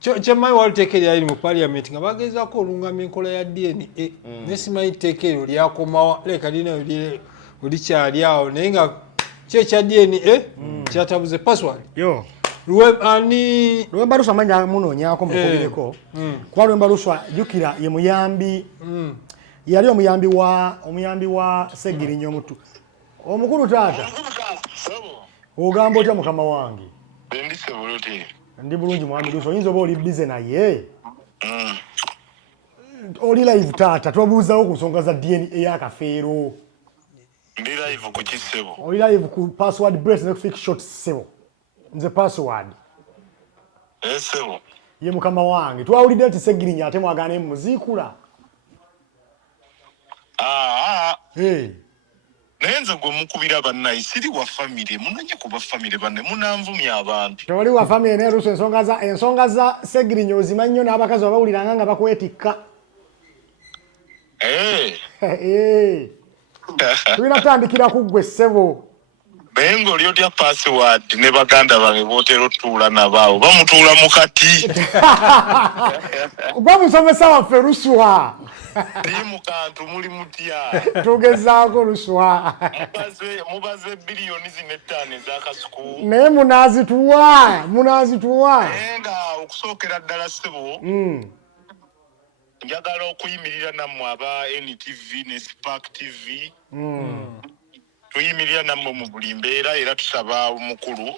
Kyamayi waliteekeri ali mu parliament nga bagezaako olungamya enkola ya DNA ne simanyi etteekero lyakomawa leka linayo likyali awo naye nga kyekya DNA kyatabuze password Luwemba Luswa manya munoonyaako mukubireko kuba Luwemba Luswa jjukira ye muyambi yali omuyambi wa Segirinya omutu omukulu taata ogamba otya mukama wange ndi bulungi mwami Luswa oyinza oba oli bize naye oli live taata twabuuzawo ku nsonga za DNA ey'akafeero ndi live ku kisebo oli live ku password breast ne ficShots sebo nze password sebo ye mukama wange twawulidde nti Segirinya ate mwagaane muziikula naye nze gwe mukubira bannaye siri wa famire munanye kuba famire banne munanvumya abantu toli wa famire ne Luswa ensonga za Segirinya ozima nnyo n'abakazi abawuliranga nga bakwetikka tulina tandikira ku ggwe ssebo naye ng'oli otya password ne baganda bange bootera otuula nabaawo bamutuula mu kati gwe musomesa waffe Luswa ndi mu kantu muli mutya tugezaako Luswa mubaze biliyoni zino 5 ez'akasuku naye munaazituwa naye nga okusookera ddala ssebo njagala okuyimirira nammwe aba NTV ne Spark TV tuyimirira nammwe mu buli mbeera era tusaba omukulu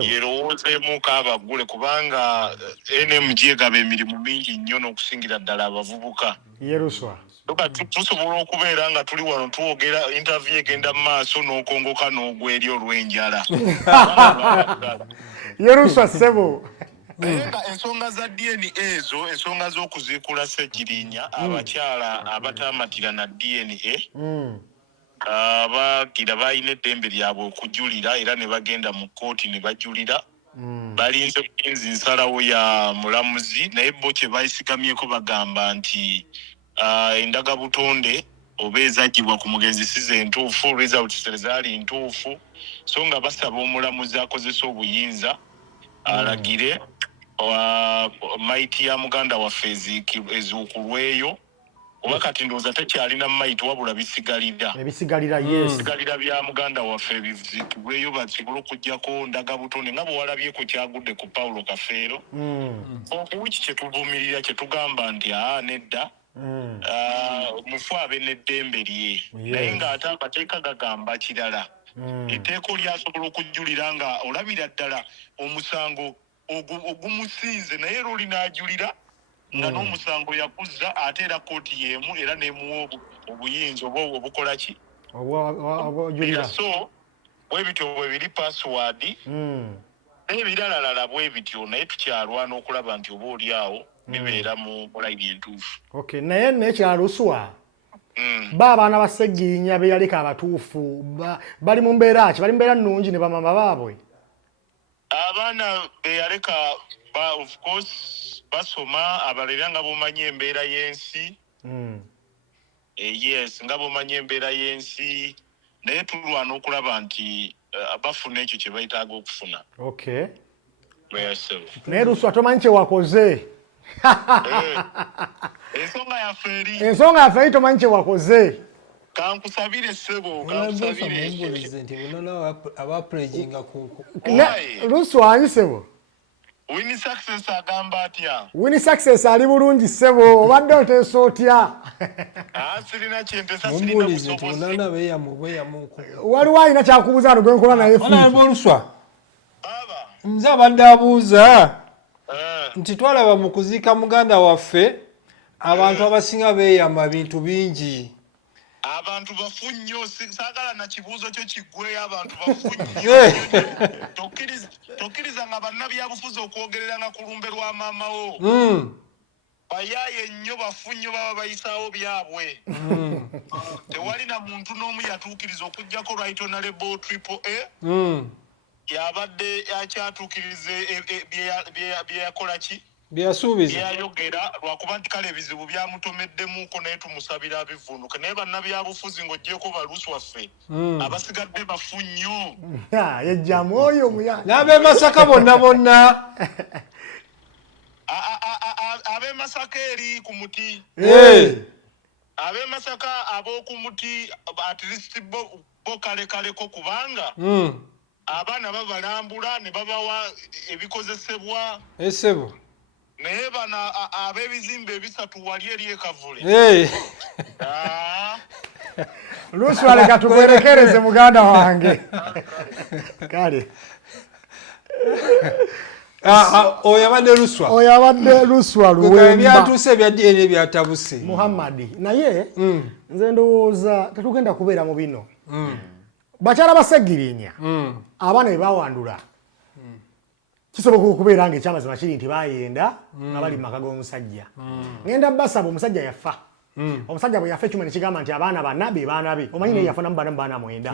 yerowoozeemuko abaggule kubanga NMG egaba emirimu mingi nnyo n'okusingira ddala abavubuka tusobola okubeera nga tuli wano twogera interview egenda mu maaso n'okongoka n'ogweri olw'enjala Luswa ssebo naye nga ensonga za DNA ezo ensonga z'okuziikula Segirinya abakyala abataamatira na DNA bagira balina eddembe lyabwe okujulira era ne bagenda mu kkooti ne bajulira balinze kuyinza ensalawo ya mulamuzi naye bo kye bayisigamyeko bagamba nti endagabutonde oba ezagibwa ku mugenzi si ze ntuufu results tezaali ntuufu so nga basaba omulamuzi akozesa obuyinza alagire maiti ya muganda waffe ezuukulweyo oba kati ndowooza tekyalina maiti wabula bisigalira bya muganda waffe bizikibweyo basobole okuggyako ndagabutonde nga bwe walabyeko kyagudde ku Paulo Kafeero okuwiki kyetuvumirira kyetugamba nti nedda mufu abe n'eddembe lye naye ng'ate amateeka gagamba kirala etteeka lyasobola okujulira nga olabira ddala omusango ogumusinze naye era oli n'ajulira nga n'omusango yakuzza ate era kkooti y'emu era n'emuwa obuyinza oba obukola ki so bwe bityo bwe biri password n'ebiralalala bwe bityo naye tukyalwana okulaba nti oba oli awo bibeera mu layini entuufu naye nekya Luswa abaana ba Segirinya be yaleka abatuufu bali mu mbeera ki bali mbeera nnungi ne bamama baabwe abaana be yaleka of course basoma abalera nga bomanyi embeera y'ensi yes nga bomanyi embeera y'ensi naye tulwana okulaba nti bafuna ekyo kye bayitaaga okufuna naye Luswa tomanyi kye wakoze ensonga yaffe eri tomanyi kye wakoze kankusabire ssebo Luswa anyi ssebo Winnie Success agamba atya Winnie Success ali bulungi ssebo obadde oteesa otya sirina kyentesa sirina busobozi waliwo alina kyakubuuza ano gwe nkola naye Luswa nze abadde abuuza nti twalaba mu kuziika muganda waffe abantu abasinga beeyama bintu bingi abantu bafu nnyo saagala na kibuuzo kyo kiggweyo abantu bafu nnyo tokkiriza nga bannabyabufuzi okwogereranga ku lumbe lwa maamawo bayaaye nnyo bafu nnyo baba bayisaawo byabwe tewali na muntu n'omu yatuukiriza okuggyako right honorable AAA yabadde akyatuukiriza byeyakola ki byasuubiza byayogera lwakuba nti kale ebizibu byamutomeddemuuko naye tumusabira abivuunuke naye bannabyabufuzi ng'oggyeko baluusi waffe abasigadde bafu nnyo yejjamu oyo muya n'ab'e Masaka bonna Masaka eri ku muti. Abe Masaka ab'oku muti at least bo kale ko kubanga. Abaana babalambula ne babawa ebikozesebwa. Esebo. Naye bana ab'ebizimbe ebisatu wali eri ekavule. Luswa leka tukwerekereze muganda wange. Kale. Oyabadde Luswa Luwemba. Byatuse bya DNA byatabuse. Muhammadi. Naye nze ndowooza tetugenda kubeera mu bino. Bakyala ba Segirinya. Abaana be bawandula. Kisoboka okubeera ng'ekyamazima kiri nti baayenda abali mu maka g'omusajja. Ngenda basaba omusajja yafa. Omusajja bwe yafa ekyuma ne kigamba nti abaana bana be baana be. Omanyi ne yafa namu baana mwenda.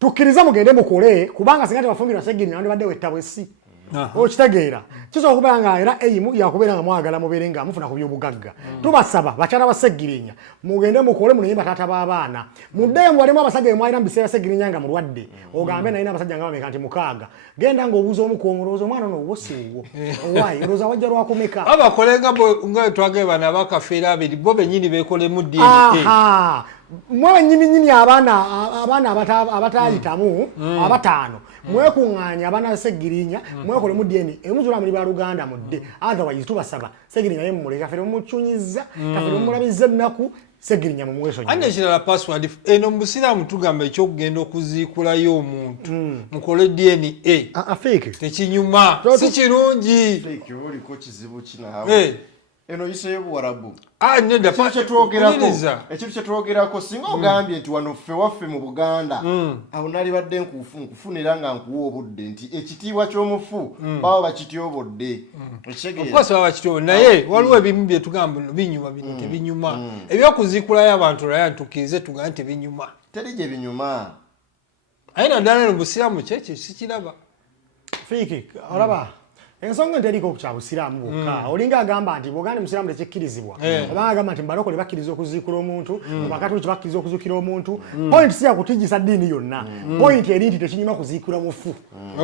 Tukkiriza mugende mukole kubanga singa tebafumbirwa Segirinya wandibadde wettabwesi. Okitegeera kisobola okubeera nga era eyimu yakubeera nga mwagala mubeere nga mufuna ku by'obugagga. Tubasaba bakyala ba Segirinya mugende mukole munenye bataata b'abaana muddeyo muwalemu abasajja bemwalira mu biseera Segirinya nga mulwadde ogambe naye n'abasajja nga bameka nti mukaaga genda ng'obuuza omu ku omulowooza omwana n'obwo si wuwo owaayi olowooza wajja lwakumeka abakolenga nga twagale bana bakafeera abiri bo bennyini beekolemu DNA mwe nyini abaana abatayitamu abataano mwekuŋŋaanya abaana Segirinya mwekolemu DNA emuzula muli ba Luganda mudde otherwise tubasaba Segirinya ye mumuleka kafere mumuchunyiza kafere mumulabiza ennaku Segirinya mumuweesonyiza ane kirala password eno mu Busiraamu tugamba ekyokugenda okuziikulayo omuntu mukole DNA fake tekinyuma si kirungi fake oliko kizibu kinaawe eno yiseyo Buwarabu neda ekintu kyetwogerako singa ogambye nti wano ffe waffe mu Buganda awo nali badde nkufunira nga nkuwa obudde nti ekitiibwa ky'omufu baba bakityobodde naye waliwo ebimu bye tugamba binyuma bino tebinyuma ebyokuziikulayo abantu laya ntukirize tugamba nti binyuma teri gye binyuma aye naddala eno Busiraamu kyekyo sikiraba fake olaba ensonga nteriko kya Busiraamu bwokka olinga agamba nti bwoganda Musiraamu tekikkirizibwa oba agamba nti balokole bakkiriza okuziikula omuntu bakatoliki bakkiriza okuzuukira omuntu point si yakutijjisa ddiini yonna point eri nti tekinyuma kuziikula mufu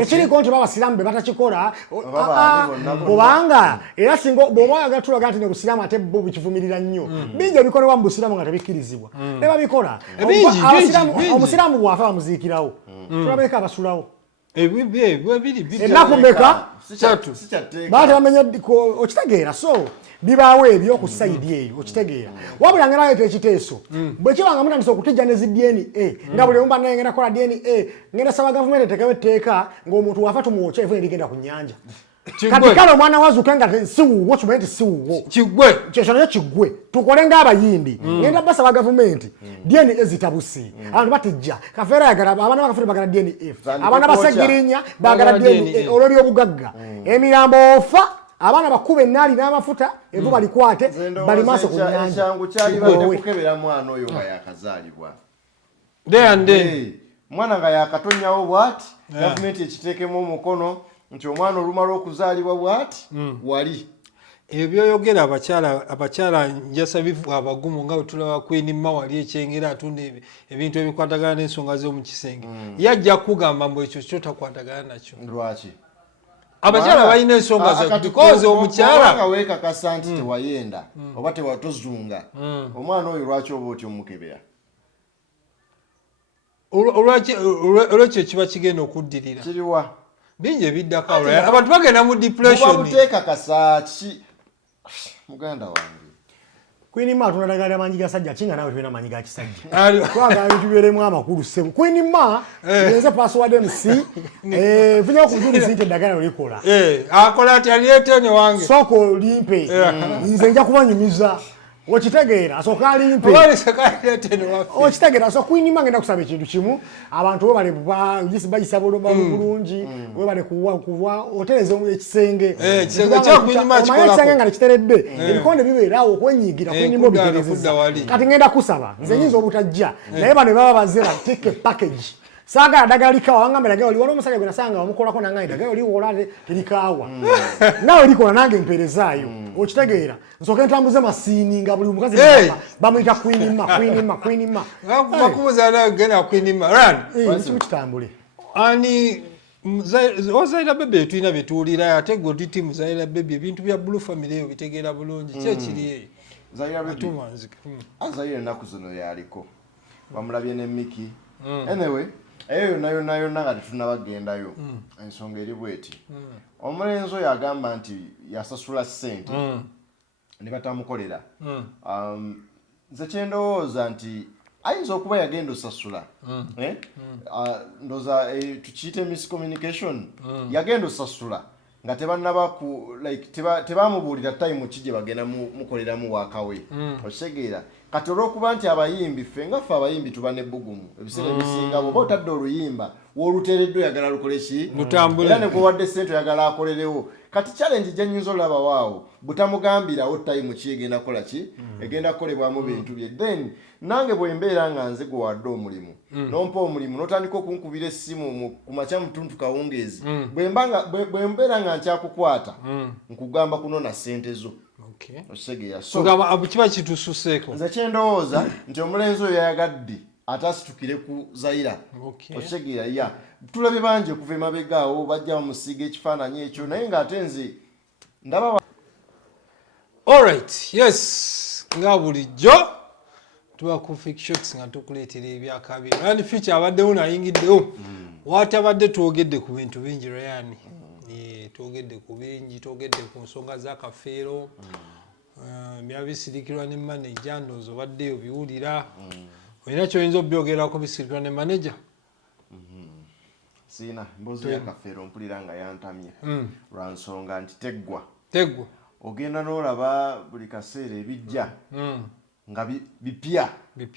ekiriko nti Abasiraamu be batakikola kubanga era singa bw'oba oyagala tulaga nti ne Busiraamu ate bo bukivumirira nnyo bingi ebikolebwa mu Busiraamu nga tebikkirizibwa ne babikola Omusiraamu bw'afa bamuziikirawo tulabeeko abasulawo ennaku mmeka baate bamenye okitegeera so bibaawo ebyo ku sayidi eyo okitegeera wabula nga naleeta ekiteeso bwe kibanga mutandisa okutijja ne zi DNA nga buli omu bannaye ngenda kukola DNA ngenda saba gavumenti eteekawo etteeka ng'omuntu wafa tumwokya evuna erigenda ku nnyanja kati kale omwana wazuuke nga si wuwo kimanyi nti si wuwo kyekyo nakyo kiggwe tukole ng'abayimbi ngenda basaba gavumenti DNA zitabuse abantu batijja kafeera ayagala abaana bakafeera bagala DNA abaana ba Segirinya bagala DNA olw'ebyobugagga emirambo ofa abaana bakuba ennaali n'amafuta evu balikwate bali maaso ku nnyanja ekyangu kyali badde kukebera mwana oyo nga yakazaalibwa mwana nga yakatonyawo bw'ati gavumenti ekiteekemu omukono nti omwana olumala okuzaalibwa bw'ati wali ebyoyogera abakyala njasa bivu abagumu nga bwetulaba Queen Ma wali ekyengera atunda ebintu ebikwatagana n'ensonga z'omu kisenge yajja kugamba mbu ekyo kyotakwatagana nakyo lwaki abakyala balina ensonga because omukyala nga weekakasa nti tewayenda oba tewatozunga omwana oyo lwaki oba otyo omukebera olwekyo kiba kigenda okuddirira kiriwa bingi ebiddako abantu bagenda mu depression buteekakasa ki muganda wange Queen Ma tunadagala amanyi gasajja kinga nawe tulina amanyi ga kisajja twagala bitubeeremu amakulu ssebo Queen Ma yenze password MC funya okujuliza nti eddagala olikola akola ati aliyeete ne wange soko limpe nze nja kubanyumiza okitegeera asooka alimpe okitegeera so Queen Ma ngenda kusaba ekintu kimu abantu we bale bayisa bulungi we bale kuwa otereze ekisenge ekisenge nga nekiteredde ebikonde bibeerawo okwenyigira Queen Ma obiterezeza kati ngenda kusaba nze nyinza obutajja naye bano baba bazira take package saga dagala likawa wanga meraga oli wali omusajja gwe nasanga wamukolako nange dagala oli wolade telikawa nawe likola nange mperezaayo okitegeera nsoke ntambuze masini nga buli mukazi bamuyita Queen Ma bakubuza nawe genda Queen Ma run ekyo kitambule ani Ozaira bebe tulina betuulira ate gwe titi muzaira bebe ebintu bya Blue Family eyo bitegeera bulungi kyekiri eyo Zaira bebe Zaira ennaku zino yaliko bamulabye ne Miki anyway eyo nayo nga tetunnabagendayo ensonga eri bweti omulenzi oyo agamba nti yasasula ssente ne batamukolera nze kyendowooza nti ayinza okuba yagenda osasula ndoza tukiyite miscommunication yagenda osasula nga tebannaba tebamubuulira time ki gye bagenda mukoleramu waakawe okitegeera kati olw'okuba nti abayimbi ffe nga ffe abayimbi tuba n'ebbugumu ebiseera ebisinga oba otadde oluyimba w'oluteereddwa oyagala lukole ki era ne gwewadde ssente oyagala akolerewo kati challenge gyennyinza olabawaawo butamugambirawo time ki egenda kukola ki egenda kukolebwamu bintu bye then nange bwe mbeera nga nze gwe wadde omulimu nompa omulimu n'otandika okunkubira essimu ku makya mutuntu kawungeezi bwe mbeera nga nkyakukwata nkugamba kunona ssente zo okisegeera kiba kitususeeko nze kyendowooza nti omulenzi oyo yayagadde ate asitukire ku Zaira okisegeera tulabye bangi okuva emabegaawo bajja bamusiiga ekifaananyi ekyo naye ng'ate nze ndaba alright yes nga bulijjo tuba ku ficShots nga tukuleetera ebyakabiri yani feature abaddewo nayingiddewo watabadde twogedde ku bintu bingi Ryan twogedde ku bingi twogedde ku nsonga z'akafeero byabisirikirwa ne manager ndowooza obaddeyo biwulira olina kyoyinza obyogeraku bisirikirwa ne manager siina mboozi y'akafeero mpulira nga yantamye lwa nsonga nti teggwa ogenda n'olaba buli kaseera ebijja nga bipya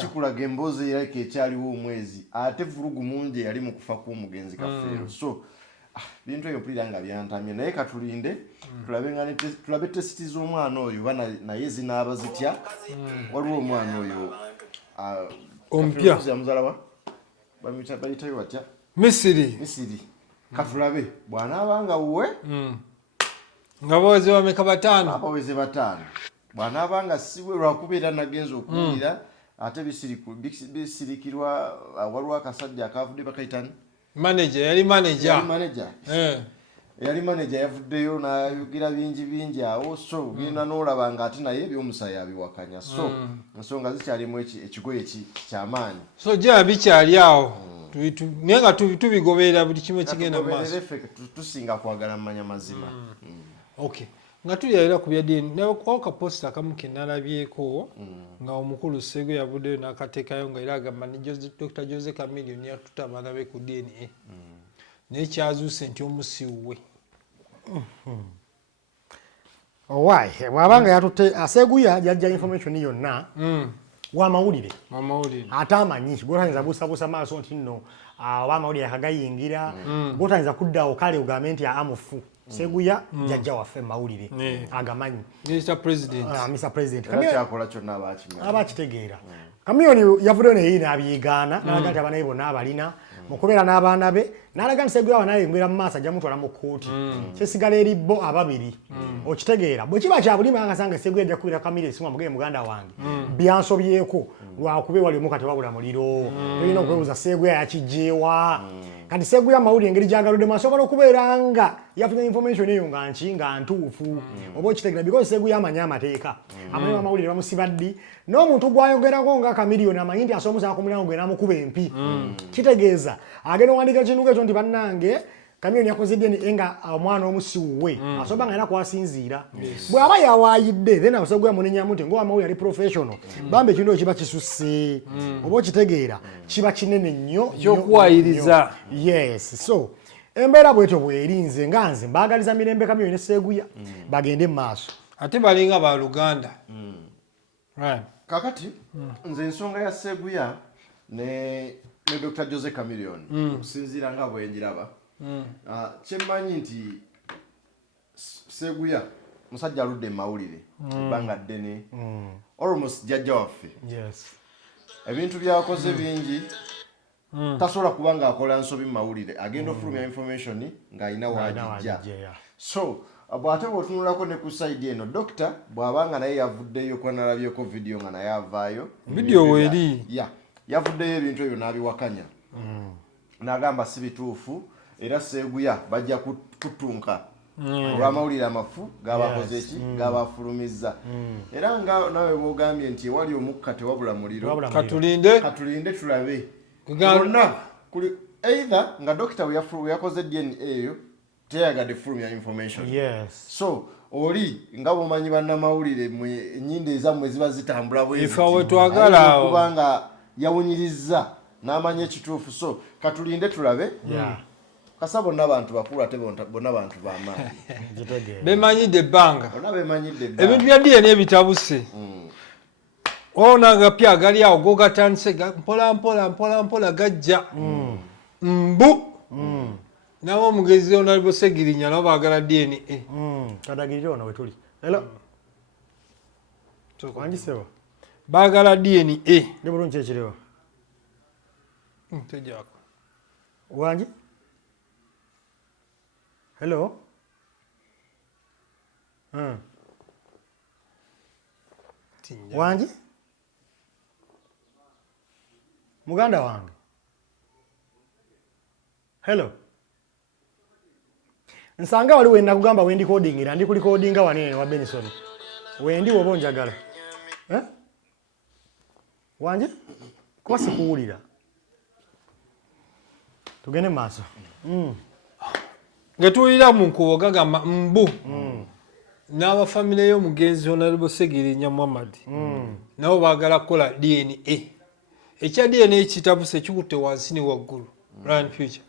kikulaga emboozi erabika ekyaliwo omwezi ate vulugu mungi yali mu kufa kw'omugenzi kafeero so bintu ebyo mpulira nga byantamye naye katulinde tulabe tesiti z'omwana oyo oba naye zinaaba zitya waliwo omwana oyo ompya muzalawa bayitayo batya Misiri katulabe bw'anaabanga wuwe nga baweze bameka bataano abaweze bataano bw'anaabanga siwe lwakubeera nagenza okuwulira ate bisirikirwa waliwo akasajja akavudde bakayitani yali manager yavuddeyo n'ayogera bingi awo so genda n'olaba nga ate naye ebyomusaayi abiwakanya so ensonga zikyalimu ekigoye kyamaanyi so gya bikyali awo naye nga tubigoberera buli kimu ekigenda mu maaso tusinga kwagala mmanya mazima okay nga tulyaira ku byadini nawo kaposita akamu kenalabyeko nga omukulu Ssego yavuddeyo n'akateekayo nga era agamba ne Dr. Jose Chameleone yatutamala be ku DNA naye kyazuuse nti omusiuwe owaayi bw'abanga yatutte Seguya jajja information yonna wamawulire ate amanyi gotayinza busabusa maaso nti nno oba amawulire akagayingira gotayinza kuddawo kale ogambe nti amufu Seguya jajja waffe mawulire agamanyi Mr. President kyakola kyonna abakitegeera Chameleone yavuddeyo naye n'abyegaana n'alaga nti abaana be bonna abalina mu kubeera n'abaana be n'alaga nti Seguya abaana be ngwera mu maaso ajja mutwala mu kkooti kyesigala eri bo ababiri okitegeera bwe kiba kya bulima ngasanga Seguya ajja kubira Chameleone esimu amugee muganda wange byansobyeko lwakube wali omu kati wabula muliro tolina okwebuuza Seguya yakijjeewa kati Seguya amawulire engeri gy'agaluddemu asobola okubeera nga yafunye information eyo nga ntuufu oba okitegeera because Seguya amanyi amateeka amanyi amawulire bamusiba ddi n'omuntu gwayogerako nga Chameleone amanyi nti asomusa ku mulango gwe n'amukuba empi kitegeeza agenda owandiika ekintu ekyo nti bannange Chameleone yakoze DNA nga omwana omusiuwe asoba nga era kwasinziira bw'aba yawaayidde then Seguya munenyamu nti ng'amawulire ali professional bambe ekintu ekyo kiba kisusse oba okitegeera kiba kinene nnyo ekyokuwaayiriza yes so embeera bwetyo bwerinze nga nze mbaagaliza mirembe Chameleone ne Seguya bagende mu maaso ate balinga ba Luganda kakati nze ensonga ya Seguya ne Dr. Jose Chameleone okusinziira nga bwenjiraba kyemmanyi nti Seguya musajja aludde mu mawulire ebbanga ddene almost jjajja waffe ebintu byakoze bingi tasobola kuba ng'akola nsobi mu mawulire agenda ofulumya information ng'alina waagijja so bw'ate bw'otunulako ne ku side eno Dokita bw'abanga naye yavuddeyo kuba nalabyeko video nga naye avaayo video weeri yavuddeyo ebintu ebyo n'abiwakanya n'agamba si bituufu era Seguya bajja kutunka olw'amawulire amafu gabakoze ki gabafulumizza era nga nawe bwogambye nti wali omukka tewabula muliro katulinde tulabe gonna kuli either nga dokita we yakoze DNA eyo teyagadde fulumya information so oli nga bomanyi bannamawulire ennyinda ezammwe ziba zitambula bwezikubanga yawunyirizza n'amanya ekituufu so katulinde tulabe kasa bonna bantu bakulu ate bonna bantu bamaanyi bemanyidde ebbanga ebintu bya DNA ebitabuse onanga pya gali awo gogatandise mpola gajja mbu nawo omugezi onalibo Segirinya nabo baagala DNA kadagirira ono wetuli hello wangisewa baagala DNA ndi bulungi ekirewa tejako wangi hello wangi muganda wange hello nsanga wali wenda kugamba wendi codingira ndi kuli codinga wanene wa Benson wendi wobo njagala wanje kwa sikuwulira tugende maaso ngetuwulira mu nkubo gagamba mbu n'abafamile y'omugenzi Honorable Segirinya Muhammad nabo baagala kukola DNA ekya DNA kitabuse kikutte wansi ne waggulu Ryan Future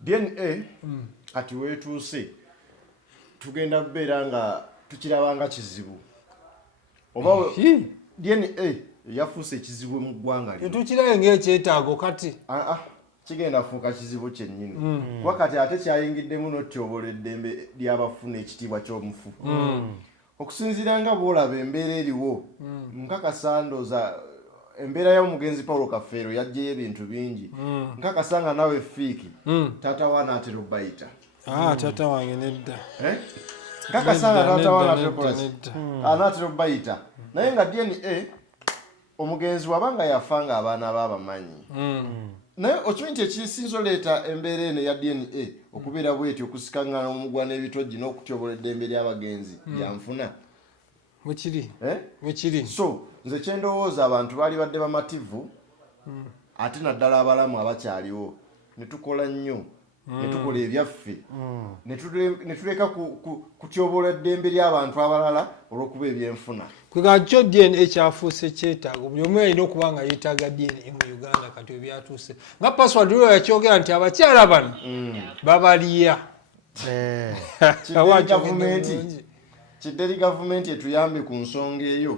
DNA kati wetuuse tugenda kubeera nga tukirabanga kizibu oba DNA yafuuse ekizibu mu ggwanga lino tukirabe ng'ekyetaago kati kigenda fuuka kizibu kyennyini kuba kati ate kyayingiddemu n'otyoboola eddembe ly'abafuna ekitiibwa ky'omufu okusinziira nga bw'olaba embeera eriwo nkakasa ndooza embeera y'omugenzi Paulo Kafeero yaggyeyo ebintu bingi nkakasa nga nawe fiiki taata wa anaatera obbayita taata wange nedda nkakasa nga taata wa anaatera obbayita naye nga DNA omugenzi wabanga yafa nga abaana baabamanyi naye okimanyi nti ekisinza oleeta embeera eno ya DNA okubeera bwetyo okusikangana omugwa n'ebitogi n'okutyobola eddembe ly'abagenzi lyanfuna wekiri so nze kyendowooza abantu baali badde bamativu ate naddala abalamu abakyaliwo ne tukola nnyo ne tukola ebyaffe ne tuleka kutyobola eddembe ly'abantu abalala olw'okuba ebyenfuna kwekakyo DNA ekyafuuse kyetaago buli omu alina okuba nga yeetaaga DNA mu Uganda kati ebyatuuse nga password lwe yakyogera nti abakyala bano babalya kidderi gavumenti etuyambe ku nsonga eyo